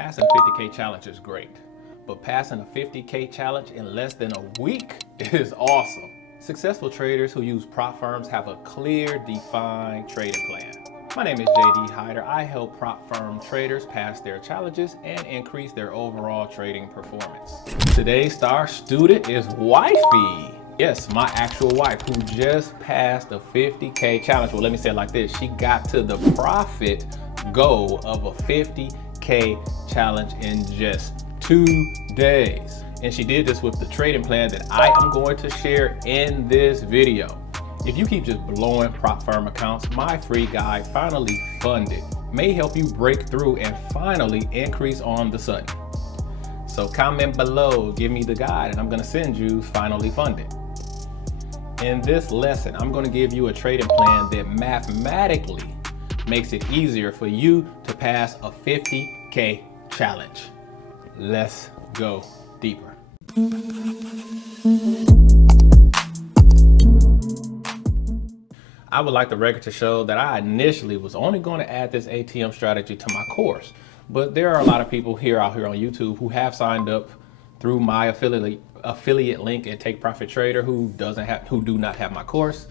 Passing a 50K challenge is great, but passing a 50K challenge in less than a week is awesome. Successful traders who use prop firms have a clear, defined trading plan. My name is JD Hyder. I help prop firm traders pass their challenges and increase their overall trading performance. Today's star student is Wifey. Yes, my actual wife, who just passed a 50K challenge. Well, let me say it like this. She got to the profit goal of a 50K challenge in just 2 days. And she did this with the trading plan that I am going to share in this video. If you keep just blowing prop firm accounts, my free guide, Finally Funded, may help you break through and finally increase on the sudden. So comment below, give me the guide, and I'm gonna send you Finally Funded. In this lesson, I'm gonna give you a trading plan that mathematically makes it easier for you to pass a 50K challenge. Let's go deeper. I would like the record to show that I initially was only going to add this ATM strategy to my course, but there are a lot of people out here on YouTube who have signed up through my affiliate link at Take Profit Trader who do not have my course.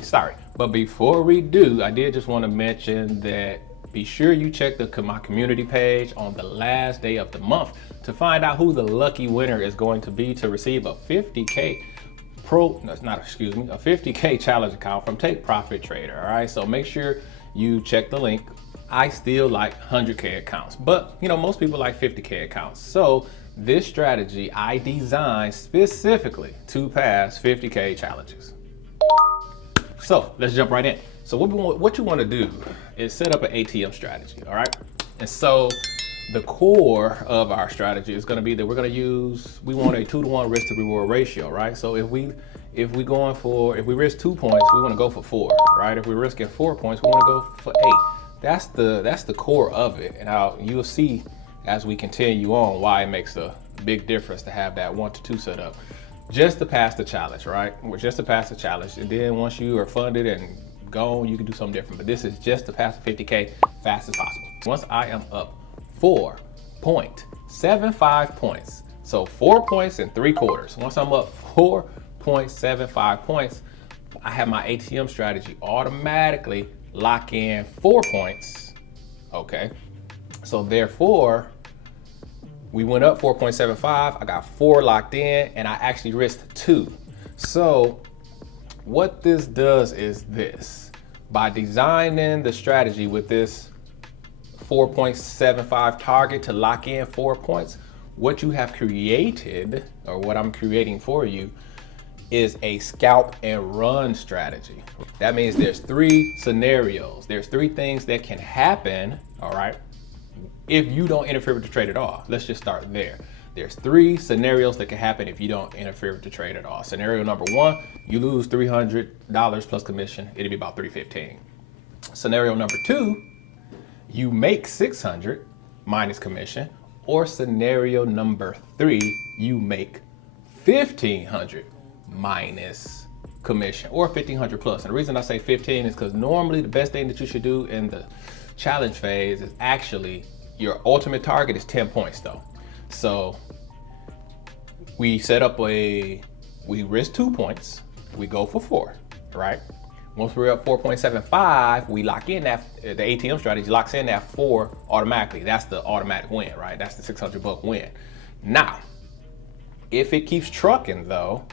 Sorry. But before we do, I did just want to mention that be sure you check my community page on the last day of the month to find out who the lucky winner is going to be to receive a 50K a 50K challenge account from Take Profit Trader. All right, so make sure you check the link. I still like 100K accounts, but most people like 50K accounts. So this strategy I designed specifically to pass 50K challenges. So let's jump right in. So what you want to do is set up an ATM strategy, all right? And so the core of our strategy is going to be that we want a 2-to-1 risk to reward ratio, right? So if we risk 2 points, we want to go for 4, right? If we're risking 4 points, we want to go for 8. That's the core of it. And you'll see as we continue on why it makes a big difference to have that 1 to 2 set up. Just to pass the challenge, right? Just to pass the challenge. And then once you are funded and gone, you can do something different. But this is just to pass the 50K fast as possible. Once I am up 4.75 points, so 4 points and 3/4. Once I'm up 4.75 points, I have my ATM strategy automatically lock in 4 points. Okay, so therefore, we went up 4.75, I got 4 locked in, and I actually risked 2. So what this does is this. By designing the strategy with this 4.75 target to lock in 4 points, what you have created, or what I'm creating for you, is a scalp and run strategy. That means there's 3 scenarios. There's 3 things that can happen, all right, if you don't interfere with the trade at all. Let's just start there. There's 3 scenarios that can happen if you don't interfere with the trade at all. Scenario number 1, you lose $300 plus commission. It'll be about $315. Scenario number 2, you make $600 minus commission. Or scenario number 3, you make $1,500 minus commission, or $1,500 plus. And the reason I say 15 is because normally the best thing that you should do in the challenge phase is actually your ultimate target is 10 points though. So we set up we risk 2 points, we go for 4, right? Once we're up 4.75, we lock in the ATM strategy locks in that 4 automatically. That's the automatic win, right? That's the $600 win. Now, if it keeps trucking though,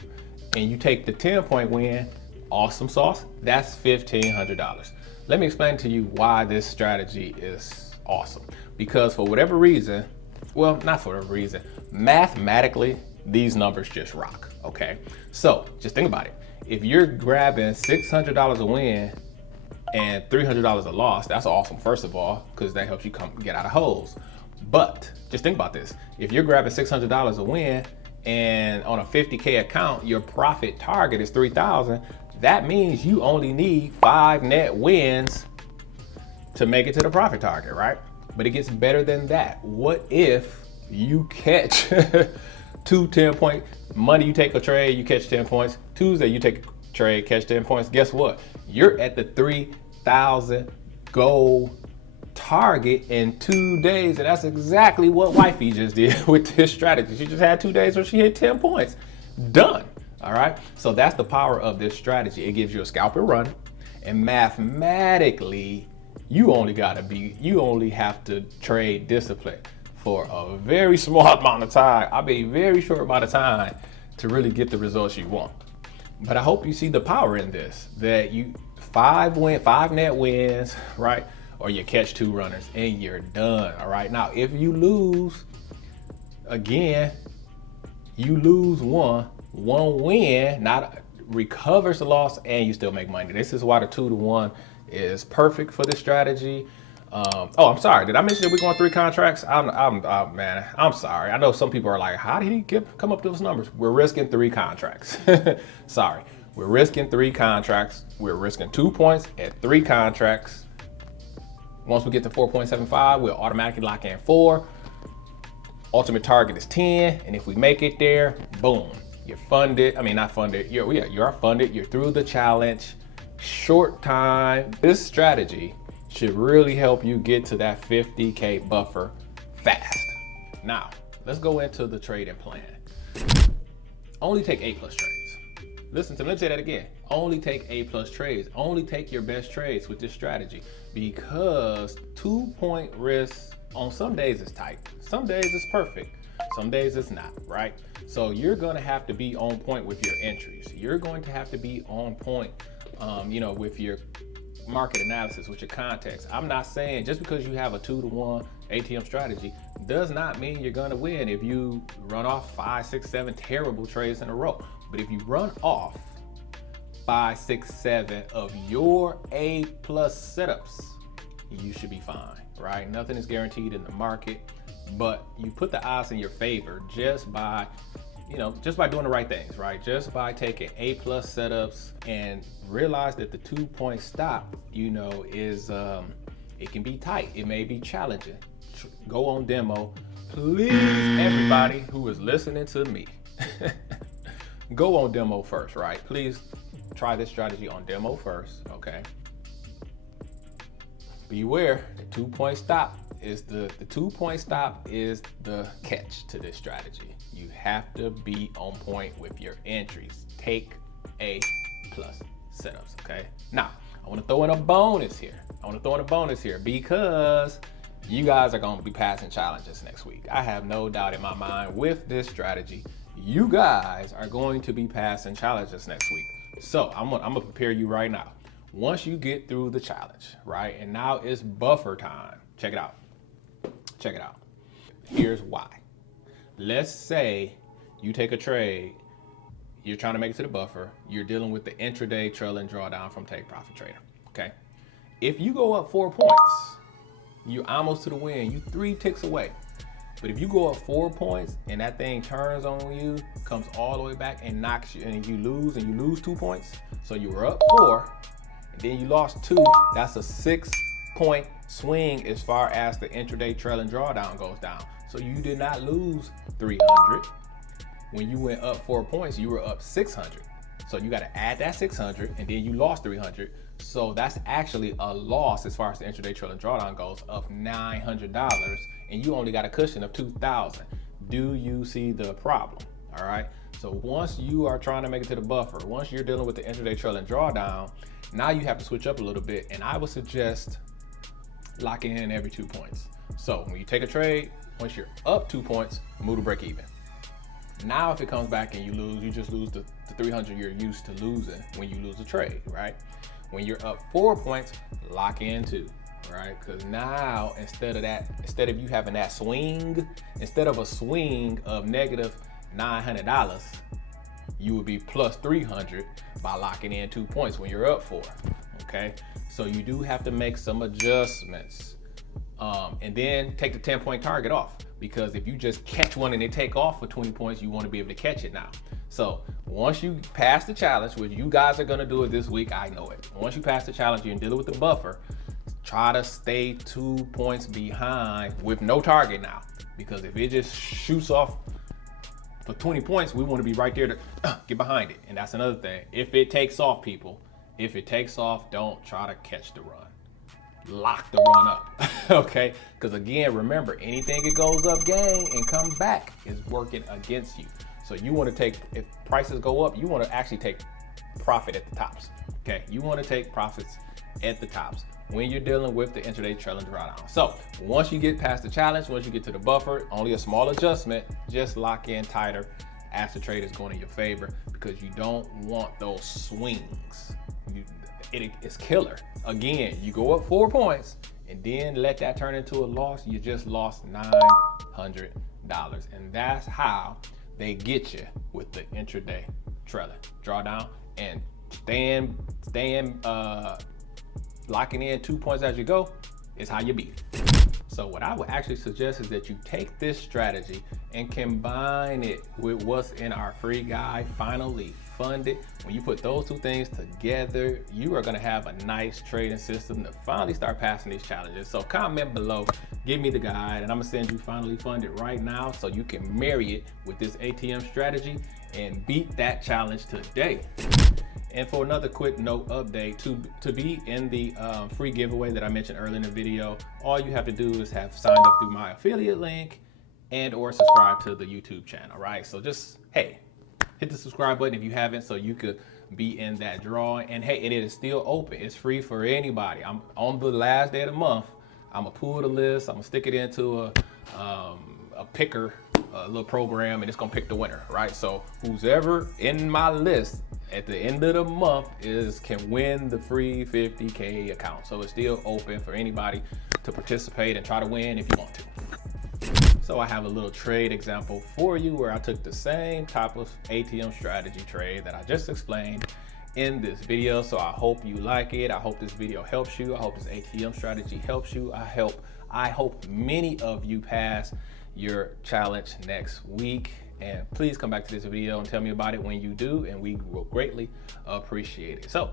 and you take the 10-point win, awesome sauce, that's $1,500. Let me explain to you why this strategy is awesome. Because for whatever reason, well, not for whatever reason, mathematically, these numbers just rock, okay? So just think about it. If you're grabbing $600 a win and $300 a loss, that's awesome, first of all, because that helps you get out of holes. But just think about this. If you're grabbing $600 a win and on a 50K account, your profit target is 3,000, that means you only need 5 net wins to make it to the profit target, right? But it gets better than that. What if you catch 2 10-point, Monday you take a trade, you catch 10 points. Tuesday you take a trade, catch 10 points. Guess what? You're at the 3,000 goal target in 2 days. And that's exactly what wifey just did with this strategy. She just had 2 days where she hit 10 points. Done. All right. So that's the power of this strategy. It gives you a scalp and run. And mathematically, you only have to trade discipline for a very small amount of time. I mean, very short amount of time to really get the results you want. But I hope you see the power in this, that you 5 net wins, right? Or you catch 2 runners and you're done. All right. Now, if you lose, again, you lose one win, not recovers the loss, and you still make money. This is why the 2-to-1 is perfect for this strategy. Oh, I'm sorry. Did I mention that we're going 3 contracts? Man, I'm sorry. I know some people are like, how did he come up with those numbers? We're risking 3 contracts. Sorry. We're risking 3 contracts. We're risking 2 points at 3 contracts. Once we get to 4.75, we'll automatically lock in 4. Ultimate target is 10. And if we make it there, boom, you're funded. I mean, not funded. You're funded. You're through the challenge. Short time. This strategy should really help you get to that 50K buffer fast. Now, let's go into the trading plan. Only take A+ trades. Listen to me, let me say that again. Only take A+ trades. Only take your best trades with this strategy, because 2-point risk on some days is tight. Some days it's perfect. Some days it's not, right? So you're gonna have to be on point with your entries. You're going to have to be on point, with your market analysis, with your context. I'm not saying just because you have a 2-to-1 ATM strategy does not mean you're gonna win if you run off 5, 6, 7 terrible trades in a row. But if you run off 5, 6, 7 of your A+ setups, you should be fine, right? Nothing is guaranteed in the market, but you put the odds in your favor just by doing the right things, right? Just by taking A+ setups, and realize that the 2-point stop, is, it can be tight. It may be challenging. Go on demo. Please, everybody who is listening to me, go on demo first, right? Please try this strategy on demo first, okay? Beware, the 2-point stop is the 2-point stop is the catch to this strategy. You have to be on point with your entries. Take A+ setups, okay? Now, I want to throw in a bonus here. Because you guys are going to be passing challenges next week. I have no doubt in my mind with this strategy, you guys are going to be passing challenges next week. So I'm gonna prepare you right now. Once you get through the challenge, right? And now it's buffer time. Check it out. Here's why. Let's say you take a trade, you're trying to make it to the buffer, you're dealing with the intraday trailing drawdown from Take Profit Trader, okay? If you go up 4 points, you're almost to the win, you 3 ticks away. But if you go up 4 points and that thing turns on you, comes all the way back and knocks you, and you lose 2 points, so you were up 4, and then you lost 2, that's a 6-point swing as far as the intraday trailing drawdown goes down. So you did not lose 300. When you went up 4 points, you were up 600. So you got to add that 600, and then you lost 300. So that's actually a loss as far as the intraday trailing drawdown goes of $900, and you only got a cushion of 2,000. Do you see the problem? All right. So once you are trying to make it to the buffer, once you're dealing with the intraday trailing drawdown, now you have to switch up a little bit, and I would suggest locking in every 2 points. So when you take a trade, once you're up 2 points, move to break even. Now, if it comes back and you lose, you just lose the 300 you're used to losing when you lose a trade, right? When you're up 4 points, lock in 2, right? Because now, instead of you having that swing, instead of a swing of negative $900, you would be plus 300 by locking in 2 points when you're up 4, okay? So you do have to make some adjustments. And then take the 10-point target off, because if you just catch one and they take off for 20 points, you want to be able to catch it now. So once you pass the challenge, which you guys are going to do it this week, I know it. Once you pass the challenge, you're dealing with the buffer, try to stay 2 points behind with no target now, because if it just shoots off for 20 points, we want to be right there to get behind it. And that's another thing. If it takes off, people, if it takes off, don't try to catch the run. lock the run up. Okay, because again, remember, anything that goes up gain and come back is working against you. So you want to take, if prices go up, you want to actually take profit at the tops. Okay, you want to take profits at the tops when you're dealing with the intraday trailing drawdown. So once you get past the challenge, once you get to the buffer, only a small adjustment, just lock in tighter as the trade is going in your favor, because you don't want those swings. It's killer. Again, you go up 4 points and then let that turn into a loss, you just lost $900. And that's how they get you with the intraday trailing drawdown, and staying locking in 2 points as you go is how you beat it. So what I would actually suggest is that you take this strategy and combine it with what's in our free guide, Finally Funded. When you put those two things together, you are gonna have a nice trading system to finally start passing these challenges. So comment below, give me the guide, and I'm gonna send you Finally Funded right now so you can marry it with this ATM strategy and beat that challenge today. And for another quick note update, to be in the free giveaway that I mentioned earlier in the video, all you have to do is have signed up through my affiliate link and or subscribe to the YouTube channel, right? So just, hey, hit the subscribe button if you haven't, so you could be in that drawing. And hey, it is still open. It's free for anybody. I'm on the last day of the month. I'm gonna pull the list. I'm gonna stick it into a picker, a little program, and it's gonna pick the winner, right? So who's ever in my list at the end of the month can win the free 50K account. So it's still open for anybody to participate and try to win if you want to. So I have a little trade example for you where I took the same type of ATM strategy trade that I just explained in this video. So I hope you like it. I hope this video helps you. I hope this ATM strategy helps you. I hope many of you pass your challenge next week. And please come back to this video and tell me about it when you do, and we will greatly appreciate it. So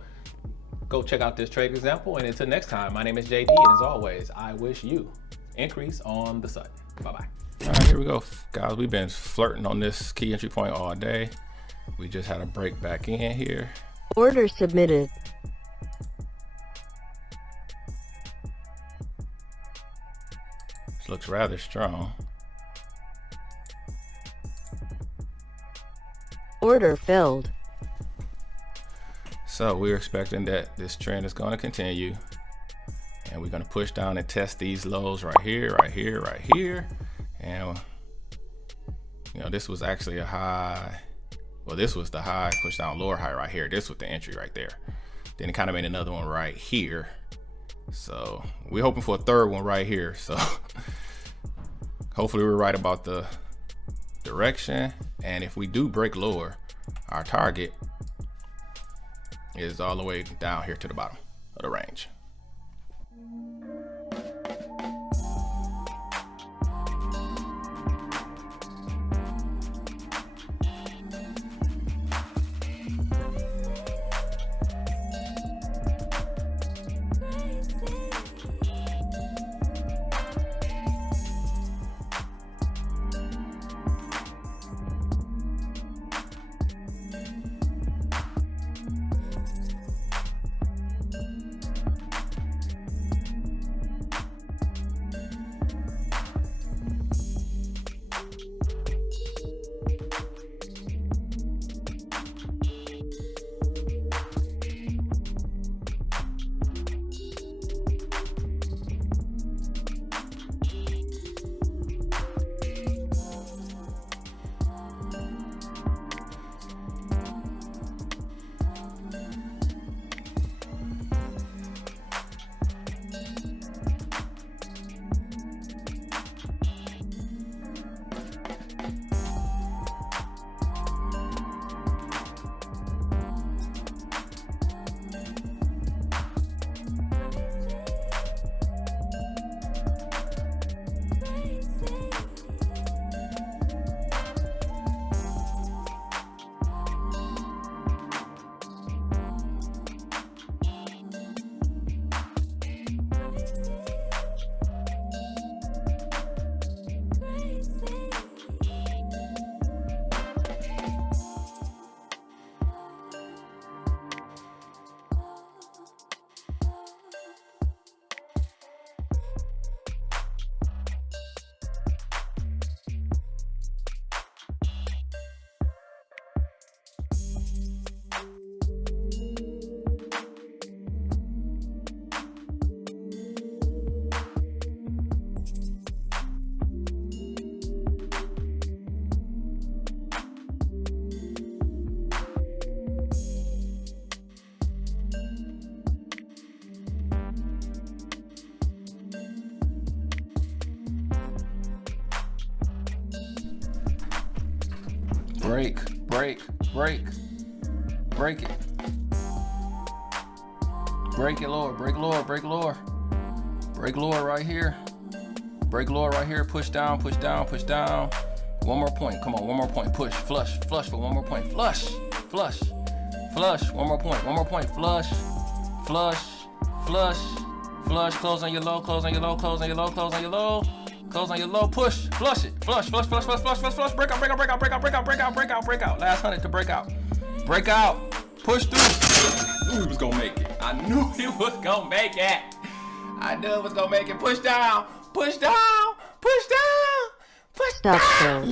go check out this trade example, and until next time, my name is JD, and as always, I wish you increase on the sun. Bye-bye. All right, here we go, guys. We've been flirting on this key entry point all day. We just had a break back in here. Order submitted. This looks rather strong. Order filled. So we're expecting that this trend is going to continue, and we're going to push down and test these lows right here, right here, right here. And you know, this was actually a high. Well, this was the high, push down, lower high right here. This was the entry right there. Then it kind of made another one right here. So we're hoping for a third one right here. So hopefully we're right about the direction. And if we do break lower, our target is all the way down here to the bottom of the range. break, break, break, break it. Break it lower, break lower, break lower. Break lower right here. Break lower right here, push down, push down, push down. One more point, come on, one more point, push, flush, flush for one more point, flush, flush, flush, one more point, flush, flush, flush, flush, close on your low, close on your low, close on your low, close on your low, close on your low, push, flush it, flush, flush, flush, flush, flush, flush, flush, break out, break out, break out, break out, break out, break out, break out, break out, last 100 to break out, push through. I knew he was gonna make it. I knew he was gonna make it. I knew it was gonna make it. Push down, push down, push down, push down. Stop show.